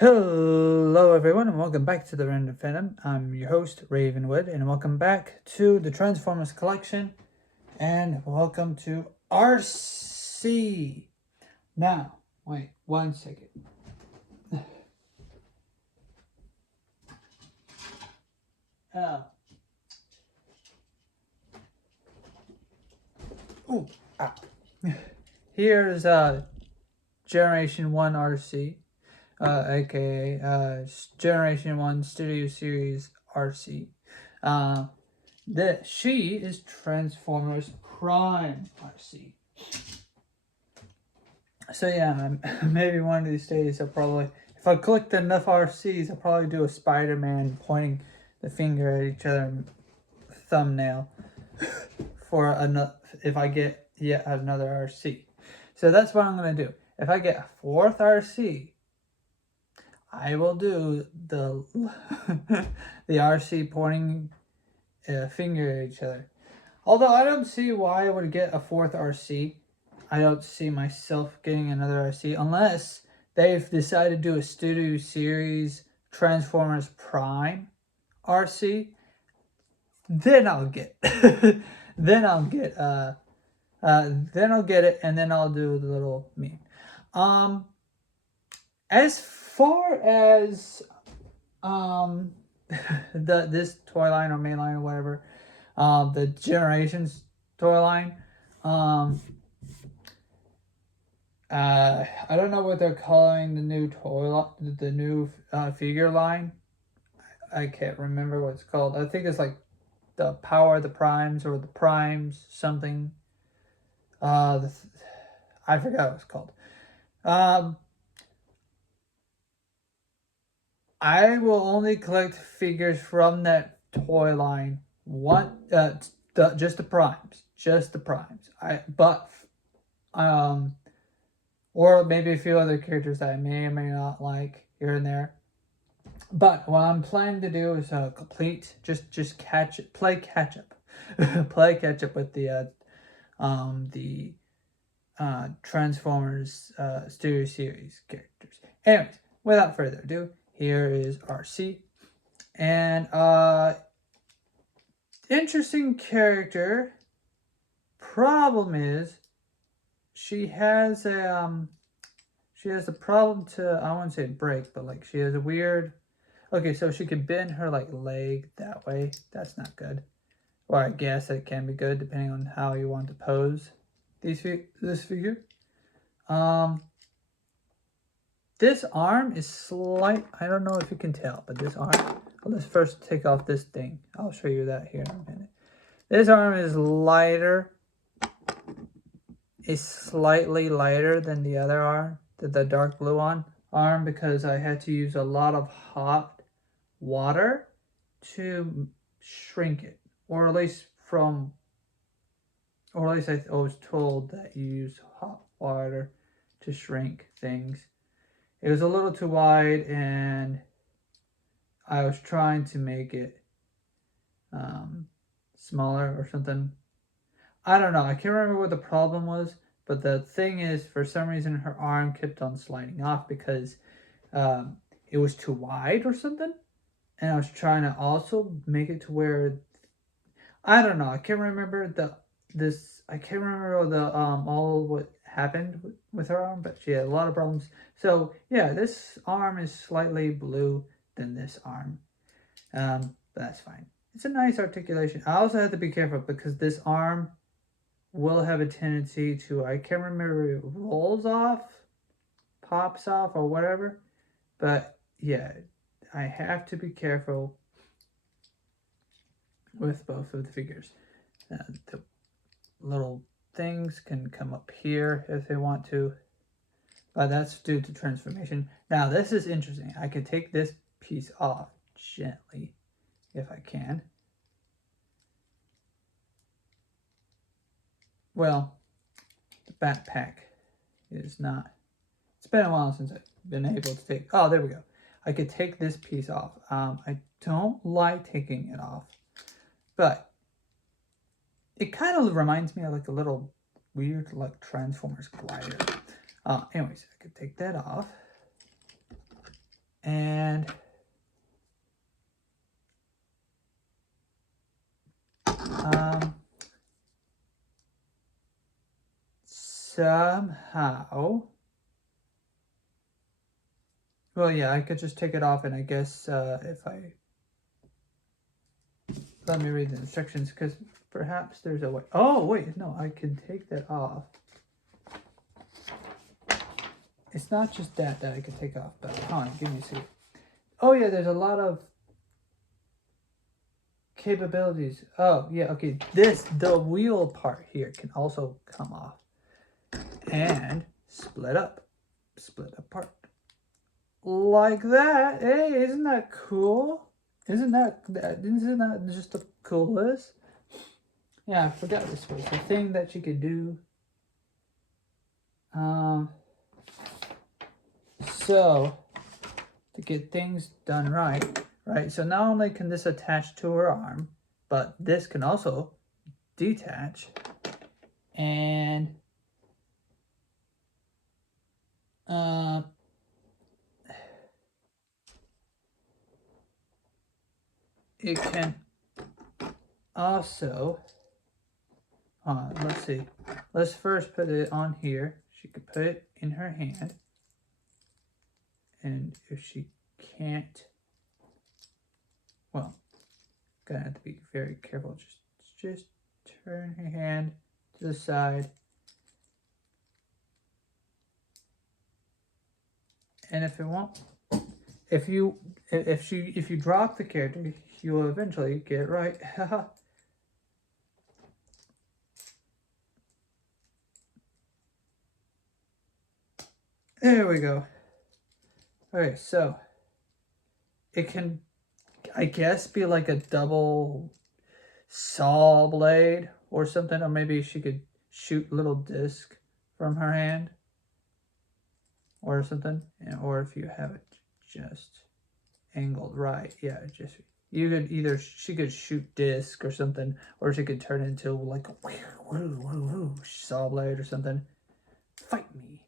Hello everyone and welcome back to the Random Phantom. I'm your host Ravenwood and welcome back to the Transformers collection and welcome to Arcee. Now, wait 1 second. Here's Generation 1 Arcee. aka Generation 1 Studio Series Arcee. She is Transformers Prime Arcee. So yeah, maybe one of these days I'll probably, if I collect enough Arcees, I'll probably do a Spider-Man pointing the finger at each other thumbnail for another, if I get yet another Arcee. So that's what I'm going to do. If I get a fourth Arcee, I will do the the Arcee pointing a finger at each other. Although I don't see why I would get a fourth Arcee. I don't see myself getting another Arcee unless they've decided to do a Studio Series Transformers Prime Arcee. Then I'll get then I'll get it, and then I'll do the little meme. As far as this toy line or main line or whatever, the Generations toy line, I don't know what they're calling the new figure line. I can't remember what it's called. I think it's like the Power of the Primes or the Primes something. I forgot what it's called. I will only collect figures from that toy line. Just the primes. Or maybe a few other characters that I may or may not like here and there. But what I'm planning to do is play catch up, play catch up with the Transformers Studio Series characters. Anyways, without further ado, here is Arcee, and interesting character. Problem is, she has a problem to, I wouldn't say break, but like she has a weird. Okay, so she could bend her like leg that way. That's not good. Or I guess it can be good depending on how you want to pose this figure. This arm is slight. I don't know if you can tell, but this arm. Let's first take off this thing. I'll show you that here in a minute. This arm is lighter. Is slightly lighter than the other arm, the dark blue arm, because I had to use a lot of hot water to shrink it, or at least I was told that you use hot water to shrink things. It was a little too wide, and I was trying to make it smaller or something. I don't know. I can't remember what the problem was, but the thing is, for some reason, her arm kept on sliding off because it was too wide or something. And I was trying to also make it to where, I don't know. I can't remember all what happened with her arm, but she had a lot of problems. So yeah, this arm is slightly blue than this arm, but that's fine. It's a nice articulation. I also have to be careful because this arm will have a tendency to, I can't remember if it rolls off, pops off, or whatever. But yeah, I have to be careful with both of the figures. The little things can come up here if they want to, but that's due to transformation. Now this is interesting. I could take this piece off gently if I can. Well, the backpack is not. It's been a while since I've been able to take. Oh, there we go. I could take this piece off. I don't like taking it off, but it kind of reminds me of like a little weird like Transformers glider. Anyways, I could take that off. And somehow, well, yeah, I could just take it off, and I guess if I let me read the instructions, because perhaps there's a way. Oh wait, no, I can take that off. It's not just that I can take off, but hold on, give me a second. Oh yeah, there's a lot of capabilities. Oh yeah, okay. The wheel part here can also come off and split apart like that. Hey, isn't that cool? Isn't that just the coolest? Yeah, I forgot this was the thing that you could do. So to get things done right, so not only can this attach to her arm, but this can also detach, and it can also, let's see, let's first put it on here. She could put it in her hand, and if she can't, well, gonna have to be very careful. Just turn her hand to the side, and if it won't, if you drop the character, you will eventually get it right. There we go. Okay, so it can, I guess, be like a double saw blade or something, or maybe she could shoot little disc from her hand or something, or if you have it just angled right, yeah, just you could either, she could shoot disc or something, or she could turn into like a saw blade or something. Fight me.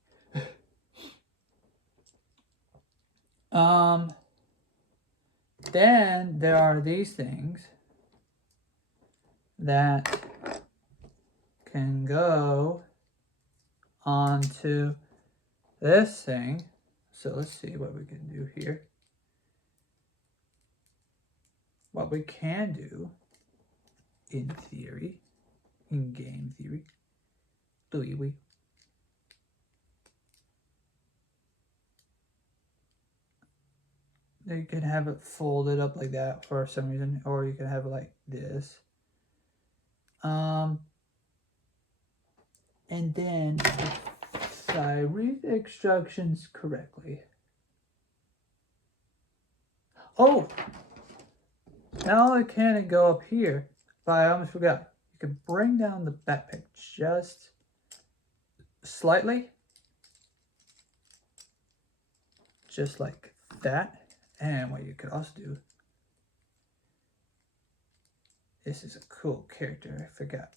Then there are these things that can go onto this thing. So let's see what we can do here. What we can do, in theory, in game theory, you can have it folded up like that for some reason, or you can have it like this. And then, if I read the instructions correctly, oh, not only can it go up here, but I almost forgot, you can bring down the backpack just slightly, just like that. And what you could also do, this is a cool character, I forgot.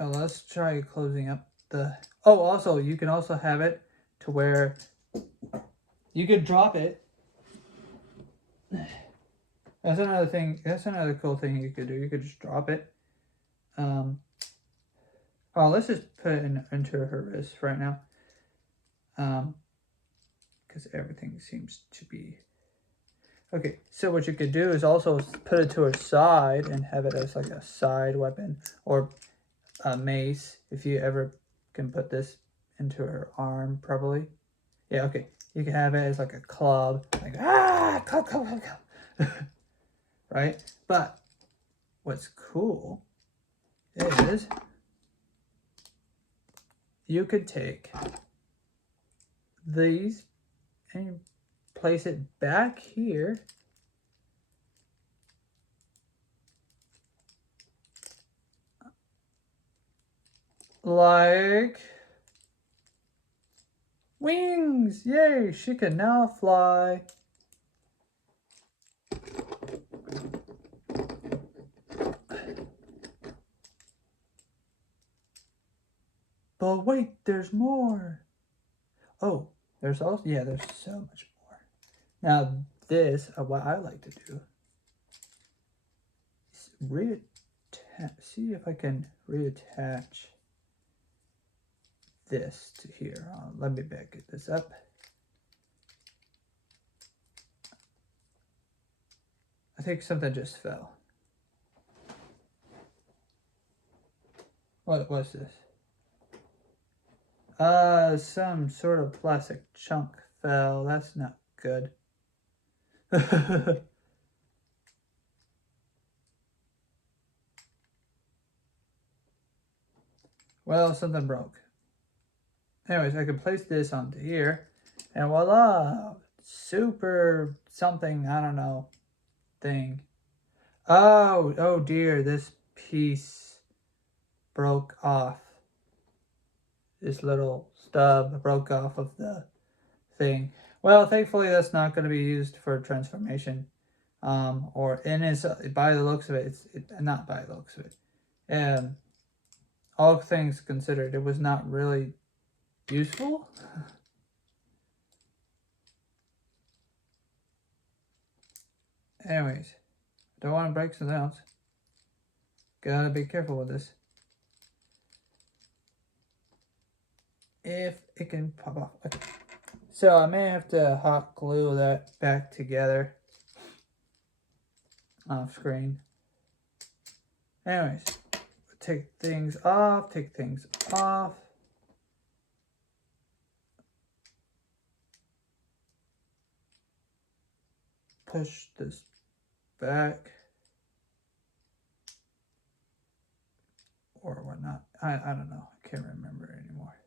Oh, let's try closing up the, oh, also, you can also have it to where you could drop it. That's another thing, that's another cool thing you could do. You could just drop it. Oh, let's just put it into her wrist right now. Because everything seems to be okay. So what you could do is also put it to her side and have it as like a side weapon, or a mace, if you ever can put this into her arm, probably. Yeah, okay. You can have it as like a club, like club. Right? But what's cool is you could take these and place it back here, like wings. Yay, she can now fly. But wait, there's more. Oh, there's also, yeah, there's so much more. Now this, what I like to do is see if I can reattach this to here. Let me back this up. I think something just fell. What was this? Some sort of plastic chunk fell. That's not good. Well, something broke. Anyways, I can place this onto here, and voila! Super something, I don't know, thing. Oh dear, this piece broke off. This little stub broke off of the thing. Well, thankfully that's not going to be used for transformation. Or in its, by the looks of it, not by the looks of it. All things considered, it was not really useful. Anyways, don't want to break something else. Gotta be careful with this. If it can pop off. Okay. So I may have to hot glue that back together off screen. Anyways, take things off, push this back or whatnot. I don't know. I can't remember anymore.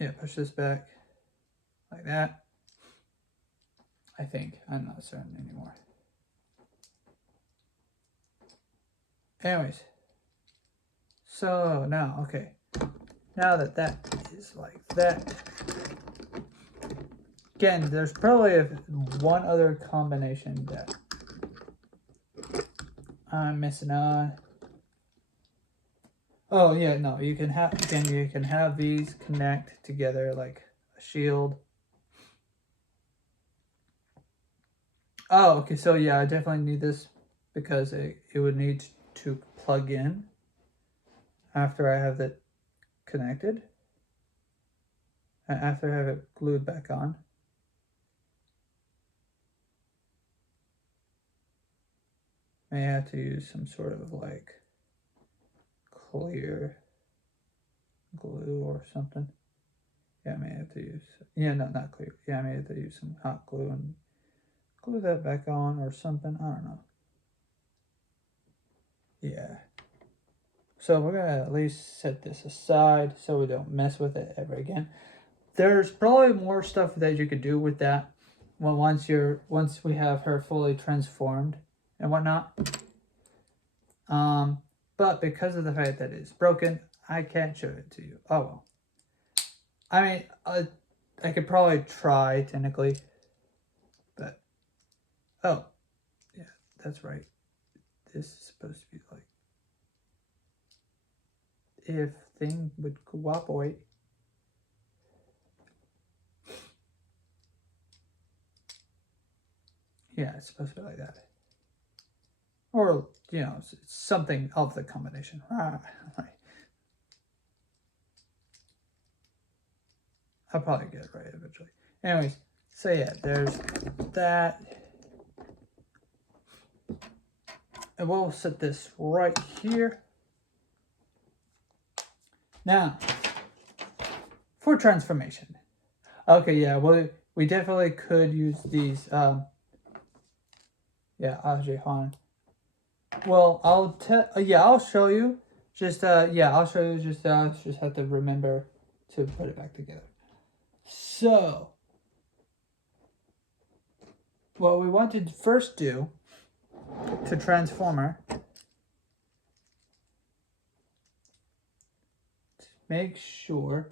Yeah, push this back like that. I think. I'm not certain anymore. Anyways. So now, okay. Now that that is like that. Again, there's probably one other combination that I'm missing on. Oh yeah, no, you can have these connect together like a shield. Oh, okay, so yeah, I definitely need this because it would need to plug in after I have it connected. After I have it glued back on. May have to use some sort of like clear glue or something. Yeah, I may have to use, yeah, no, not clear. Yeah, I may have to use some hot glue and glue that back on or something. I don't know. Yeah. So we're going to at least set this aside so we don't mess with it ever again. There's probably more stuff that you could do with that once we have her fully transformed and whatnot. But because of the fact that it's broken, I can't show it to you. Oh well. I mean, I could probably try technically, but oh, yeah, that's right. This is supposed to be like if thing would cooperate. Yeah, it's supposed to be like that. Or, you know, it's something of the combination. Right. I'll probably get it right eventually. Anyways, so yeah, there's that. And we'll set this right here. Now, for transformation. Okay, yeah, well, we definitely could use these. Yeah, Arcee Han. Well, I'll show you. Just I'll show you. Just have to remember to put it back together. So, what we want to first do to transform her, make sure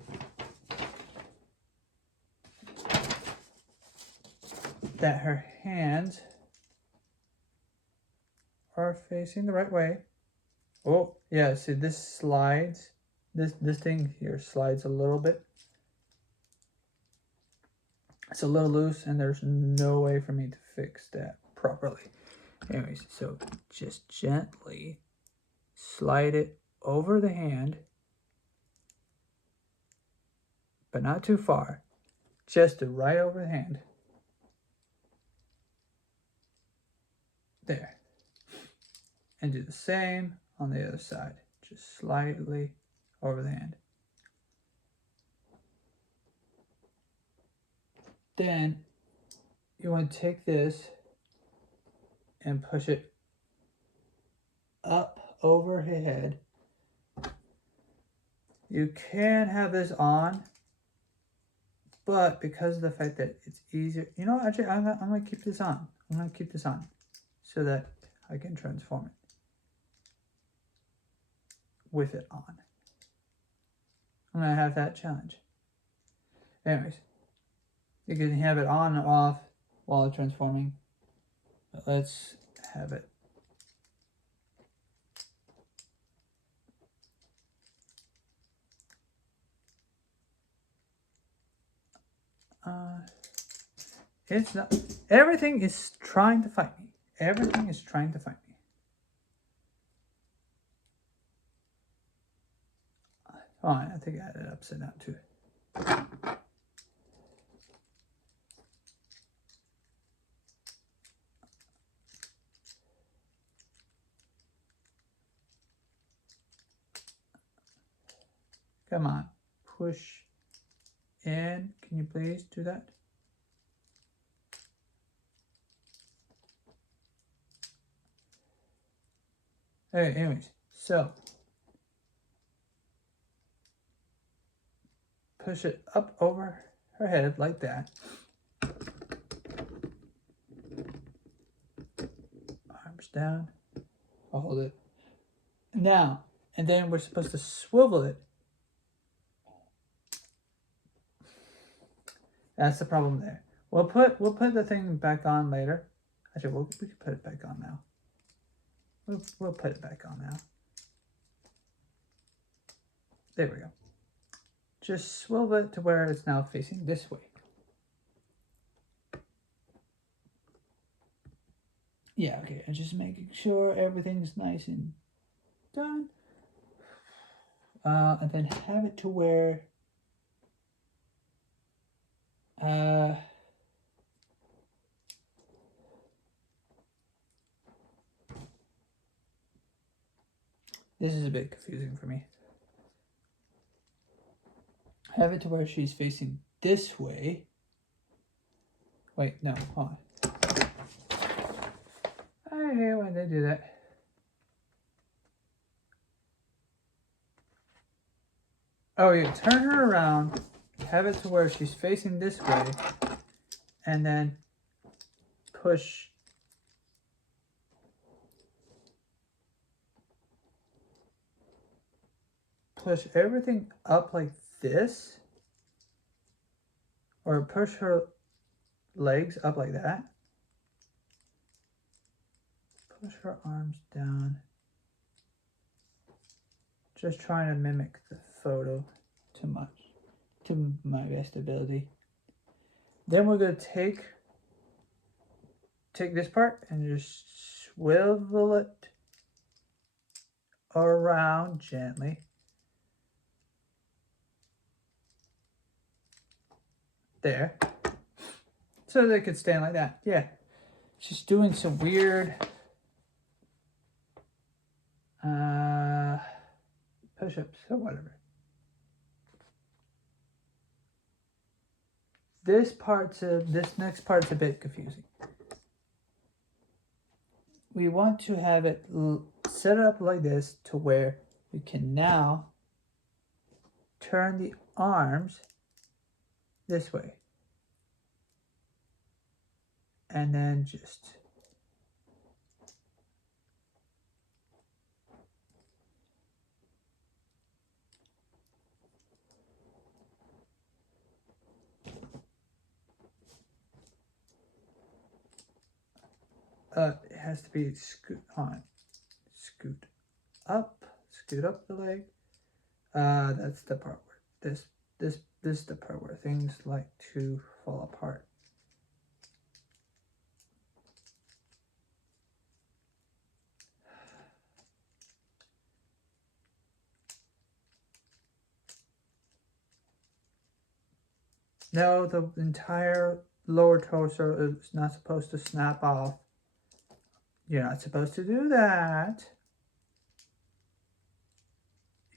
that her hands are facing the right way. Oh, yeah, see this slides. This thing here slides a little bit. It's a little loose and there's no way for me to fix that properly. Anyways, so just gently slide it over the hand, but not too far. Just right over the hand. There. And do the same on the other side. Just slightly over the hand. Then you want to take this and push it up over her head. You can have this on, but because of the fact that it's easier, you know, actually, I'm gonna keep this on. I'm gonna keep this on so that I can transform it with it on. I'm gonna have that challenge. Anyways, you can have it on and off while transforming. But let's have it. It's not. Everything is trying to fight me. Everything is trying to fight me. Oh, I think I had it upside down too. Come on, push in. Can you please do that? Okay, anyways, so push it up over her head like that. Arms down. I'll hold it. Now, and then we're supposed to swivel it. That's the problem there. We'll put the thing back on later. Actually, we can put it back on now. We'll put it back on now. There we go. Just swivel it to where it's now facing this way. Yeah, okay. I'm just making sure everything's nice and done. And then have it to where this is a bit confusing for me. Have it to where she's facing this way. Wait, no, hold on. I hate when they do that. Oh, you turn her around, have it to where she's facing this way, and then push everything up like this, or push her legs up like that. Push her arms down. Just trying to mimic the photo to my best ability. Then we're gonna take this part and just swivel it around gently. There. So they could stand like that. Yeah. She's doing some weird push-ups or whatever. This next part's a bit confusing. We want to have it set it up like this to where we can now turn the arms this way. And then just it has to be scoot up, scoot up the leg. That's the part where this is the part where things like to fall apart. No, the entire lower torso is not supposed to snap off. You're not supposed to do that.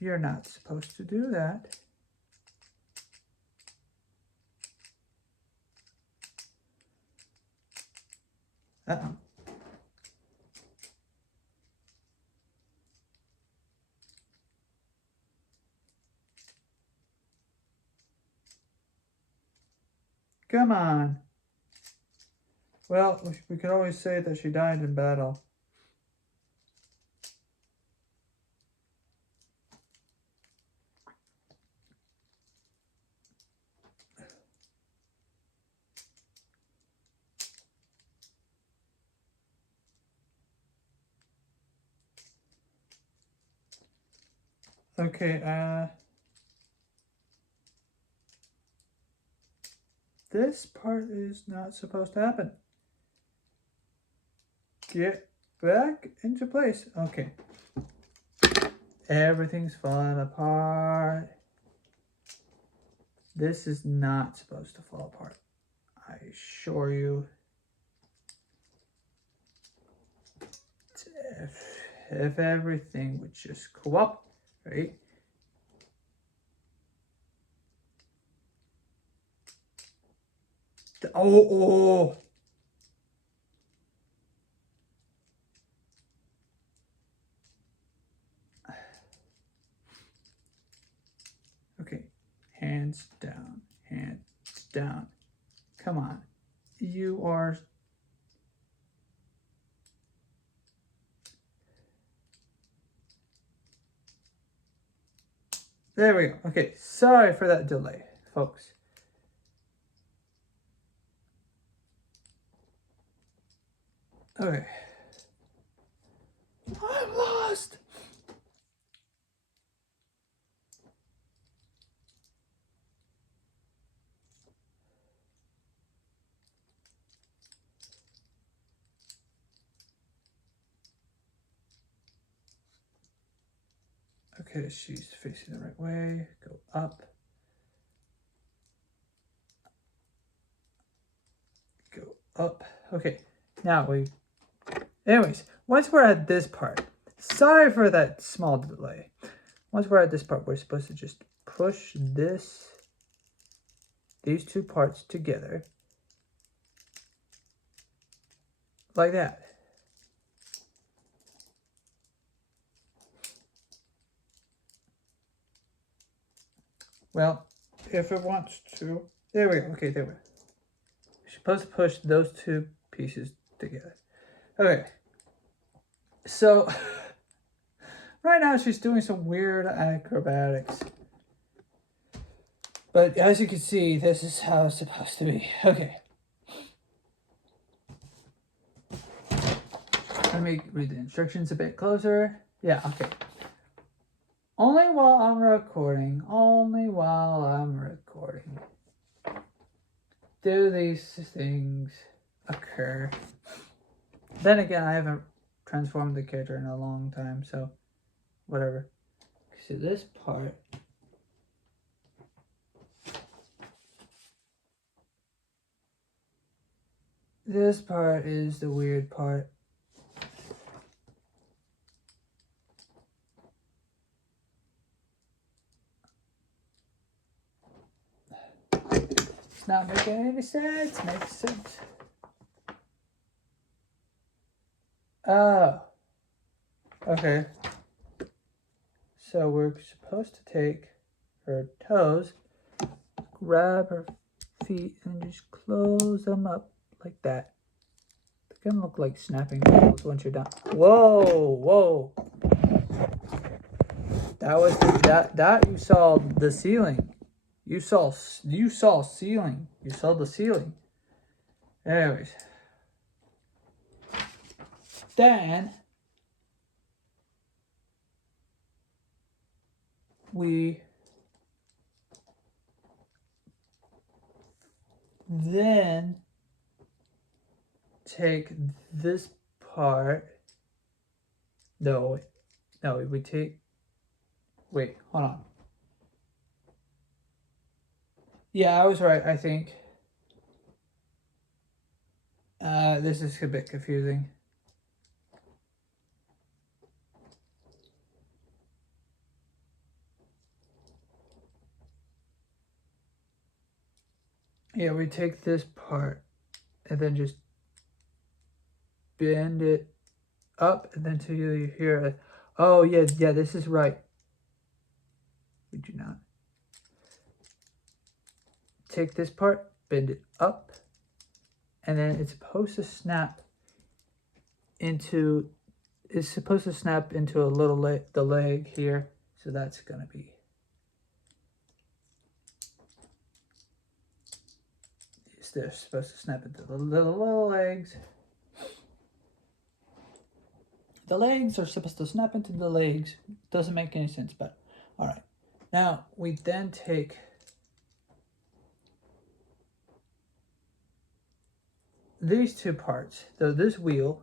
You're not supposed to do that. Uh-oh. Come on. Well, we could always say that she died in battle. Okay, this part is not supposed to happen. Get back into place. Okay. Everything's falling apart. This is not supposed to fall apart. I assure you. If everything would just cooperate. Oh. Okay, hands down, hands down. Come on, you are. There we go. Okay, sorry for that delay, folks. Okay. I'm lost. Okay, she's facing the right way. Go up. Go up. Okay, now anyways, once we're at this part, sorry for that small delay. Once we're at this part, we're supposed to just push these two parts together. Like that. Well, if it wants to. There we go. Okay, there we go. You're supposed to push those two pieces together. Okay. So, right now she's doing some weird acrobatics. But as you can see, this is how it's supposed to be. Okay. Let me read the instructions a bit closer. Yeah, okay. Only while I'm recording. Only while I'm recording. Do these things occur. Then again, I haven't transformed the character in a long time, so whatever. See this part. This part is the weird part. It's not making any sense. Makes sense. Oh. Okay. So we're supposed to take her toes, grab her feet, and just close them up like that. They can look like snapping toes once you're done. Whoa. That was that you saw the ceiling. You saw ceiling. You saw the ceiling. Anyways. Then we then take this part. No, we take, wait, hold on. Yeah, I was right, I think. This is a bit confusing. Yeah, we take this part and then just bend it up, and then till you hear it. Oh, yeah, this is right. We do not. Take this part, bend it up, and then it's supposed to snap into, a little the leg here. So that's gonna be, they're supposed to snap into the little legs. The legs are supposed to snap into the legs. Doesn't make any sense, but all right. Now we then take these two parts. So this wheel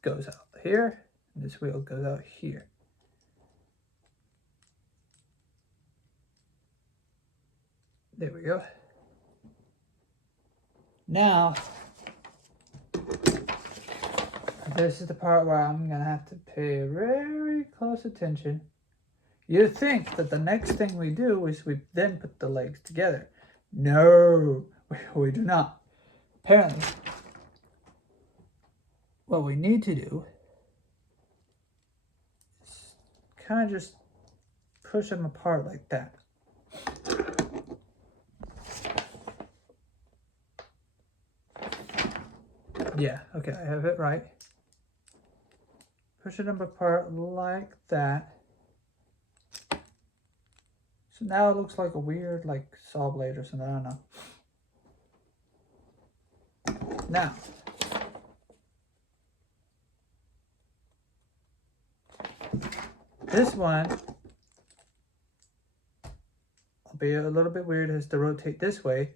goes out here, and this wheel goes out here. There we go. Now, this is the part where I'm gonna have to pay very close attention. You'd think that the next thing we do is we then put the legs together. No, we do not. Apparently, what we need to do is kind of just push them apart like that. Yeah, okay, I have it right. Push them apart like that. So now it looks like a weird, like, saw blade or something, I don't know. Now, this one will be a little bit weird, it has to rotate this way.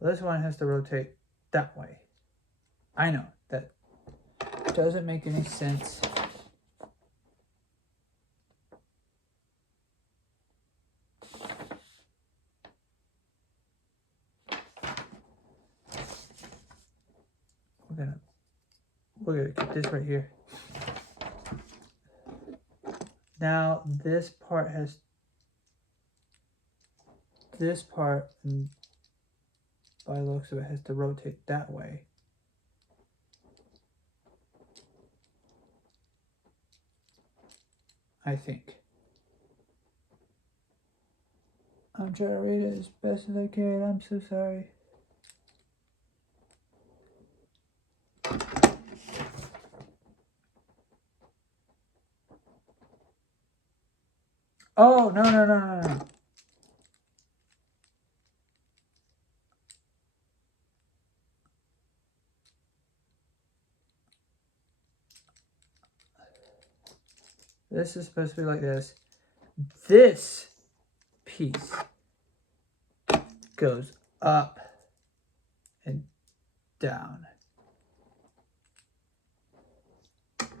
This one has to rotate that way. I know, that doesn't make any sense. We're gonna keep this right here. Now this part, and by the looks of it, has to rotate that way. I think. I'm trying to read it as best as I can. I'm so sorry. Oh, no. This is supposed to be like this. This piece goes up and down.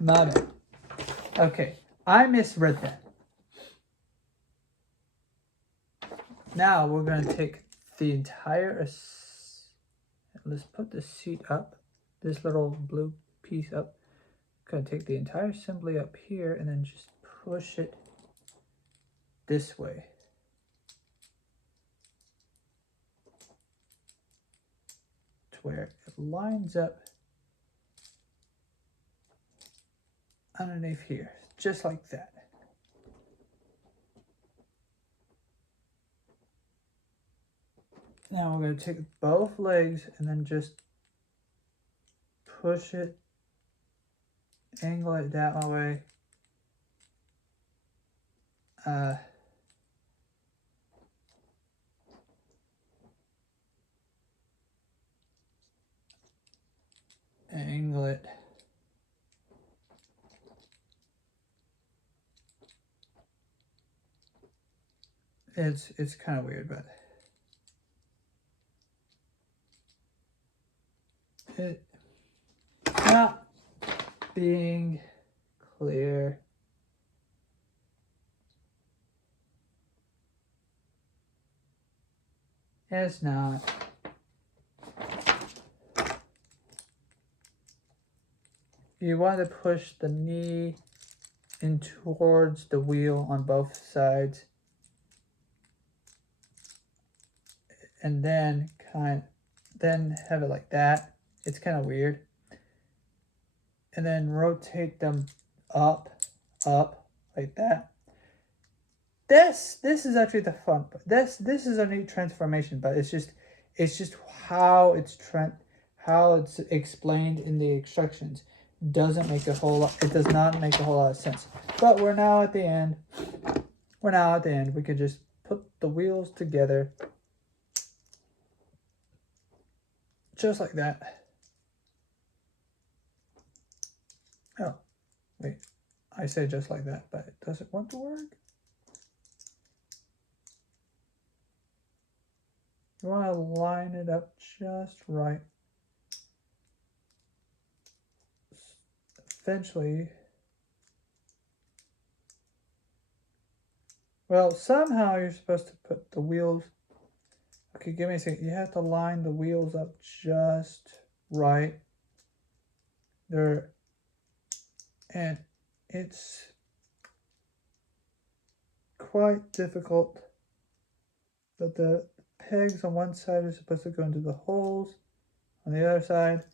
My bad. Okay, I misread that. Now we're going to take the entire, let's put the seat up, this little blue piece up. Going to take the entire assembly up here and then just push it this way. To where it lines up underneath here, just like that. Now we're going to take both legs and then just push it, angle it that way. Angle it. It's kind of weird, but it not being clear. It's not. You want to push the knee in towards the wheel on both sides, and then then have it like that. It's kind of weird. And then rotate them up like that. This is actually the fun part. This is a neat transformation, but it's just how it's explained in the instructions doesn't make a whole lot. It does not make a whole lot of sense. But we're now at the end. We could just put the wheels together just like that. Oh, wait. I say just like that, but does it want to work? You want to line it up just right. Eventually, well, somehow you're supposed to put the wheels. Okay, give me a second. You have to line the wheels up just right. And it's quite difficult. But the pegs on one side are supposed to go into the holes on the other side,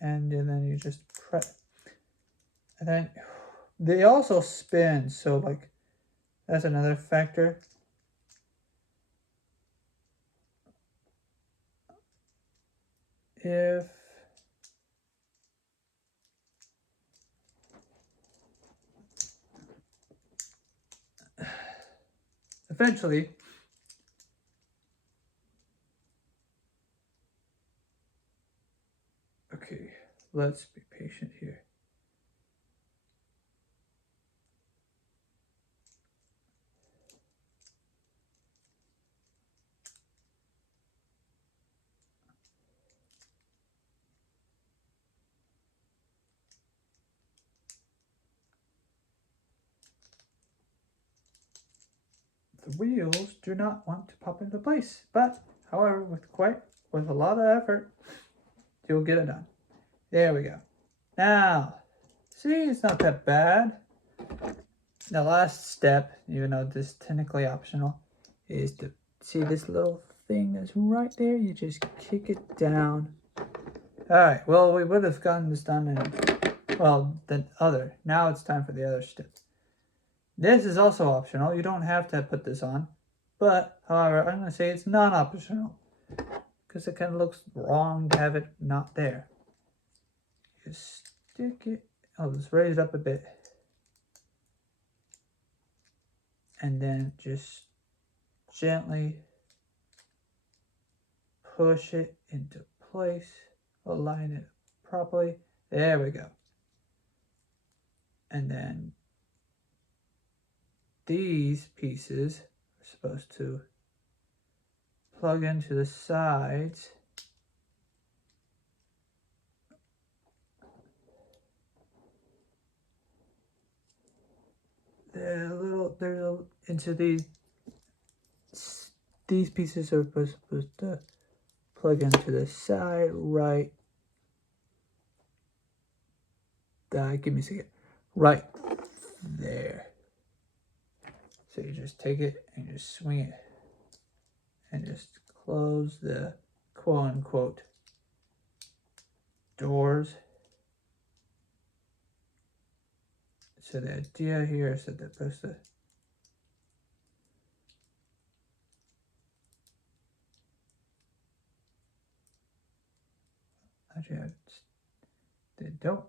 and then you just press. And then they also spin, so like that's another factor. If eventually okay, let's be patient here. The wheels do not want to pop into place, but however, with a lot of effort, you'll get it done. There we go. Now, see, it's not that bad. The last step, even though this is technically optional, is to see this little thing that's right there. You just kick it down. All right. Well, we would have gotten this done now it's time for the other step. This is also optional. You don't have to put this on. But, however, I'm going to say it's non-optional. Because it kind of looks wrong to have it not there. Just stick it. I'll just raise it up a bit. And then just gently push it into place. Align it properly. There we go. And then these pieces are supposed to plug into the sides. Into these pieces are supposed to plug into the side right. Give me a second. Right there. So you just take it and you just swing it and just close the quote unquote doors. So the idea here is that they're supposed to they don't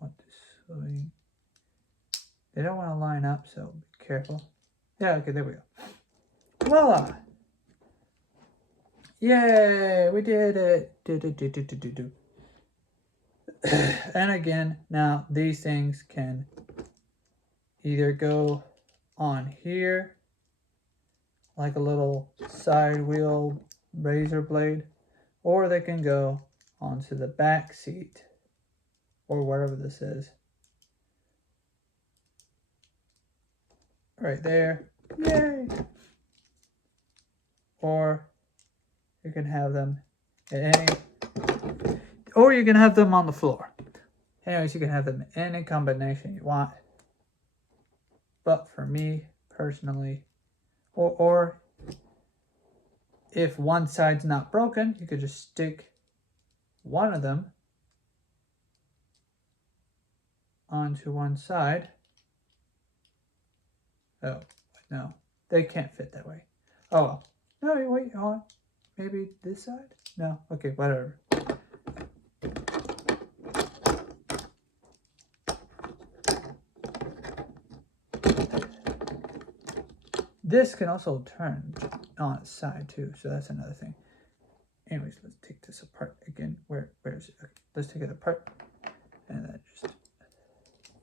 want to swing. They don't want to line up, so be careful. Yeah, okay, there we go. Voila! Yay, we did it. And again, now these things can either go on here like a little side wheel razor blade, or they can go onto the back seat or wherever this is. Right there. Yay! Or you can have them in any, or you can have them on the floor. Anyways, you can have them in any combination you want. But for me personally, or if one side's not broken, you could just stick one of them onto one side. Oh, no, they can't fit that way. Oh well. No, wait, hold on. Maybe this side? No, okay, whatever. This can also turn on its side too, so that's another thing. Anyways, let's take this apart again. Where is it? Okay, let's take it apart. And then just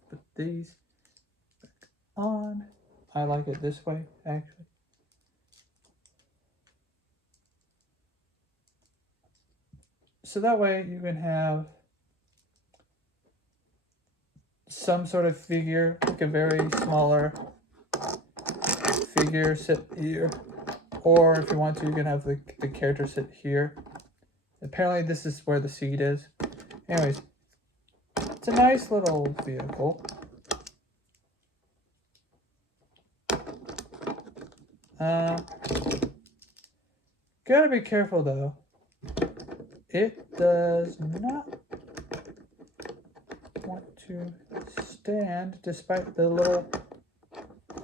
put these back on. I like it this way, actually. So that way you can have some sort of figure, like a very smaller figure sit here. Or if you want to, you can have the character sit here. Apparently this is where the seat is. Anyways, it's a nice little vehicle. Gotta be careful though. It does not want to stand despite the little...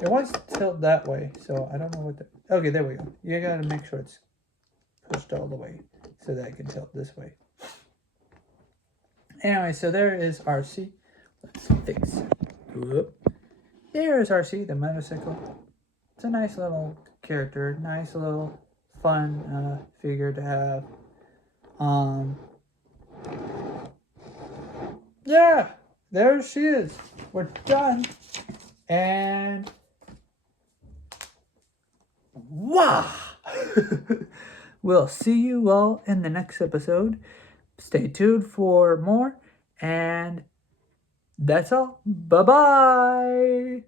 It wants to tilt that way, so I don't know what the... Okay, there we go. You gotta make sure it's pushed all the way so that it can tilt this way. Anyway, so there is Arcee. Let's fix it. Whoop. There is Arcee, the motorcycle. It's a nice little character, nice little fun figure to have. Yeah, there she is. We're done. And wow. We'll see you all in the next episode. Stay tuned for more. And that's all. Bye-bye.